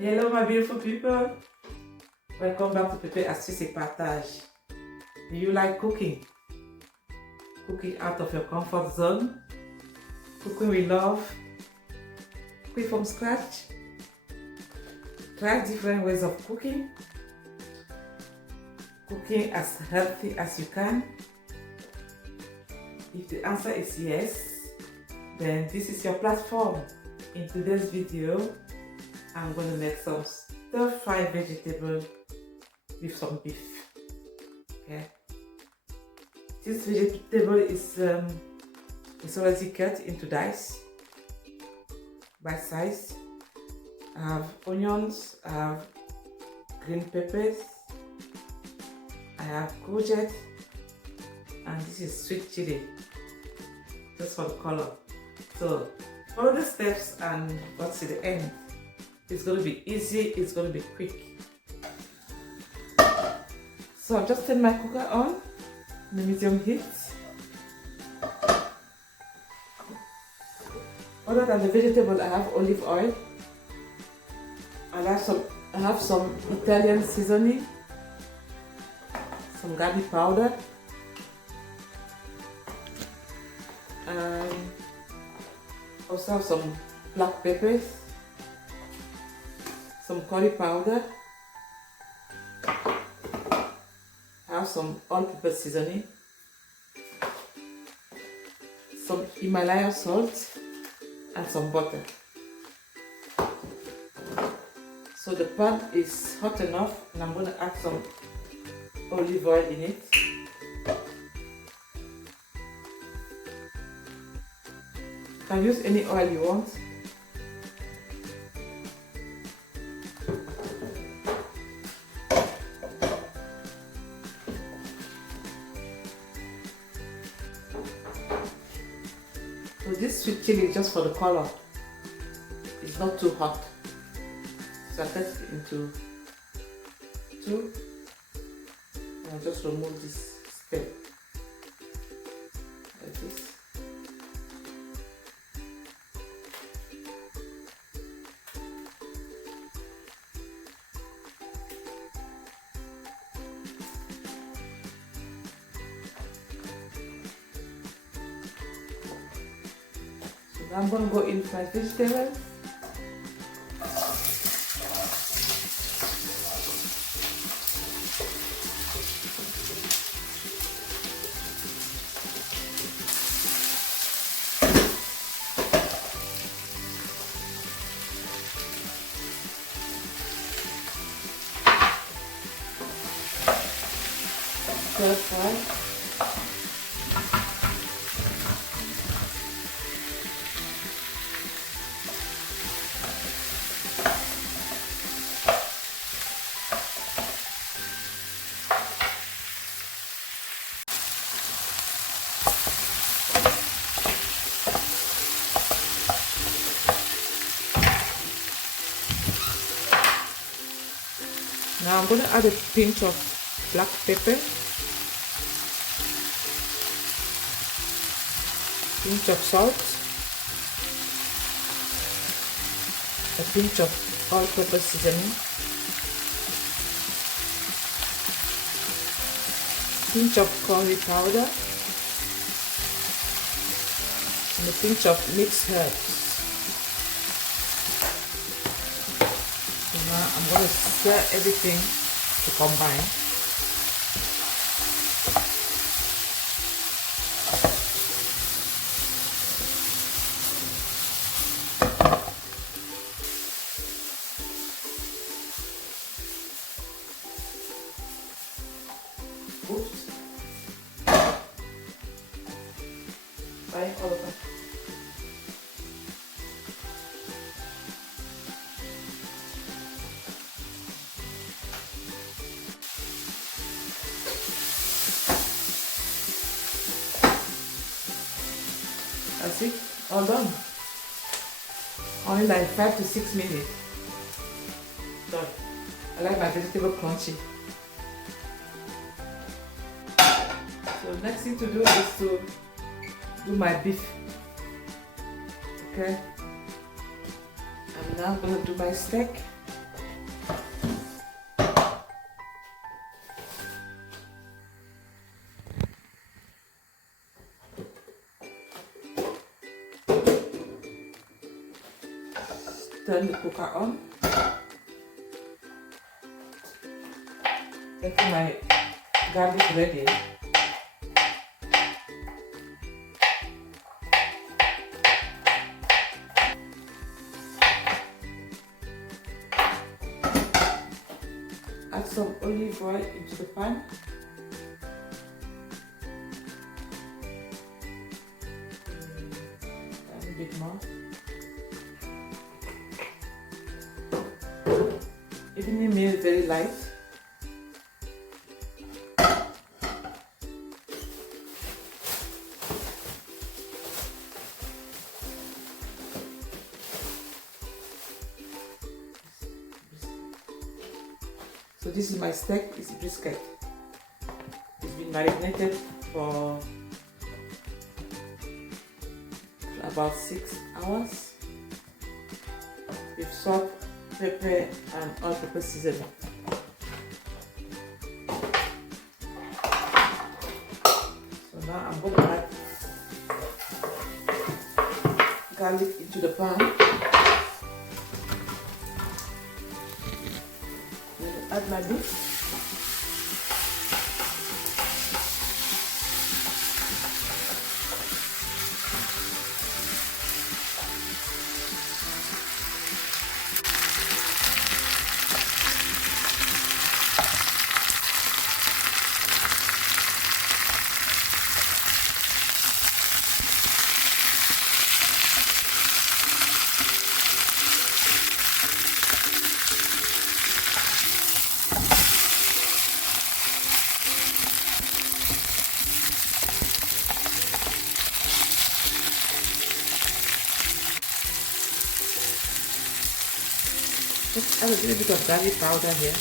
Hello my beautiful people, welcome back to Pepe Astuce et Partage. Do you like cooking? Cooking out of your comfort zone? Cooking with love? Cooking from scratch? Try different ways of cooking? Cooking as healthy as you can? If the answer is yes, then this is your platform. In today's video, I'm going to make some stir-fried vegetable with some beef. Okay. This vegetable is already cut into dice, bite size. I have onions, I have green peppers, I have courgette, and this is sweet chili, just for the color. So follow the steps and what's at the end. It's going to be easy, it's going to be quick. So I've just turned my cooker on, the medium heat. Other than the vegetable, I have olive oil. I have some Italian seasoning, some garlic powder, and also have some black peppers, some curry powder. I have some all-purpose seasoning, some Himalaya salt, and some butter. So the pan is hot enough, and I'm going to add some olive oil in it. You can use any oil you want. So this sweet chili is just for the color. It's not too hot. So I cut it into two, and I just remove this stem like this. So now I'm going to go in with my vegetables. Stir fry. Now I'm going to add a pinch of black pepper, pinch of salt, a pinch of all-purpose seasoning, pinch of curry powder, and a pinch of mixed herbs. Now I'm going to stir everything to combine. Oops. Bye, all over. That's it, all done. Only like 5 to 6 minutes. Done. I like my vegetable crunchy. So next thing to do is to do my beef. Okay. I'm now going to do my steak. turn the cooker on. Getting my garlic ready. Add some olive oil into the pan. A bit more. Evening meal very light. So this is my steak, it's brisket. It's been marinated for about 6 hours with salt, pepper and all-purpose seasoning. So now I'm going to add garlic into the pan. Add my beef. Just add a little bit of garlic powder here.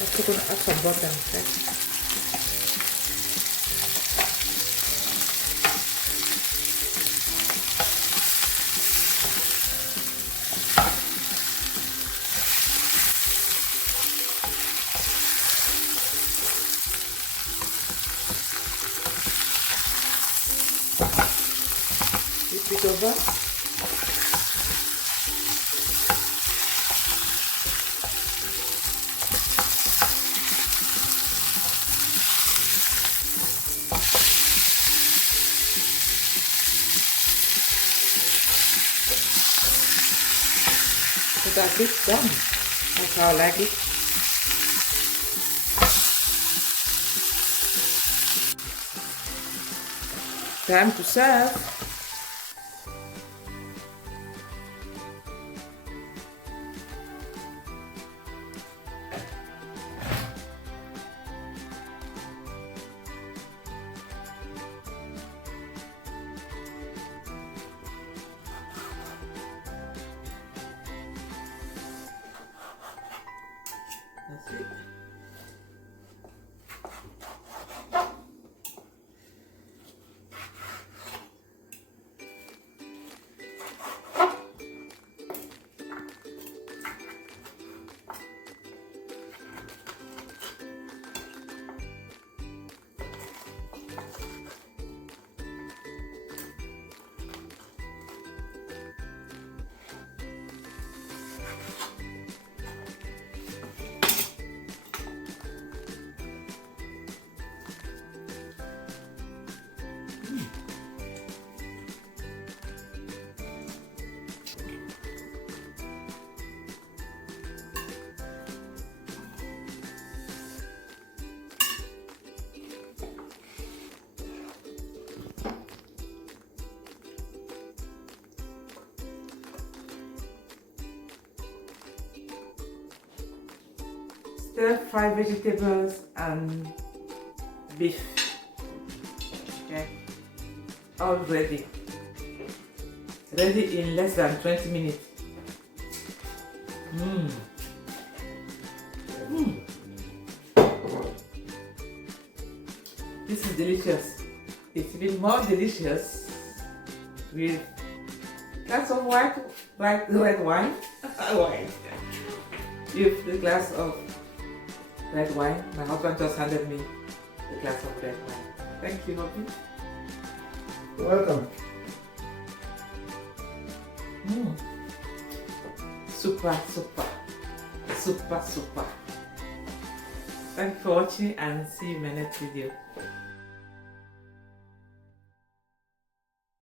Also going to add some butter inside. Flip it over. So that's it, done. That's how I like it. Time to serve. That's it. Stir-fry vegetables and beef. Okay, all ready. Ready in less than 20 minutes. This is delicious. It's even more delicious with a glass of red wine. With the glass of red wine. My husband just handed me the glass of red wine. Thank you, Hobby. You're welcome. Super. Thank you for watching and see you in my next video.